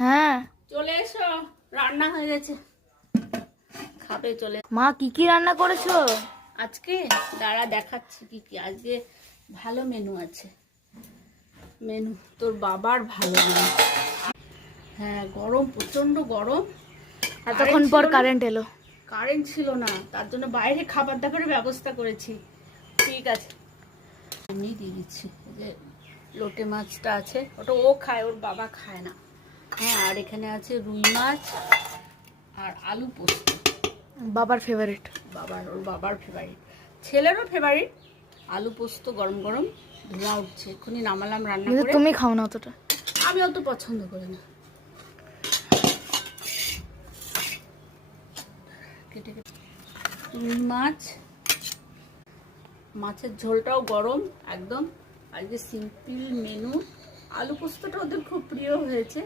হ্যাঁ চলে এসো, রান্না হয়ে গেছে, খাবে চলে। মা কি কি রান্না করেছো? আজকে দাঁড়া দেখাচ্ছি কি কি। আজকে ভালো মেনু আছে। মেনু তোর বাবার ভালো মেনু। হ্যাঁ, গরম, প্রচন্ড গরম। এতক্ষণ পর কারেন্ট এলো। কারেন্ট ছিল না, তার জন্য বাইরে খাবার দাবারের ব্যবস্থা করেছি। ঠিক আছে, এমনি দিয়ে দিচ্ছি। যে লোটে মাছটা আছে, ওটা ও খায়, ওর বাবা খায় না। হ্যাঁ, আর এখানে আছে রুই মাছ আর আলু পোস্ত। বাবার ফেভারিট। ওর বাবার ফেভারিট, ছেলেরও ফেভারিট। আলু পোস্ত গরম গরম ধোঁয়া উঠছে, এক্ষুনি নামালাম রান্না কিন্তু করে। তুমি খাও না অতটা। আমি অত পছন্দ করি না। কেটে কেটে রুই মাছ, মাছের ঝোলটাও গরম একদম। আজকে সিম্পল মেনু। আলু পোস্তটা ওদের খুব প্রিয় হয়েছে।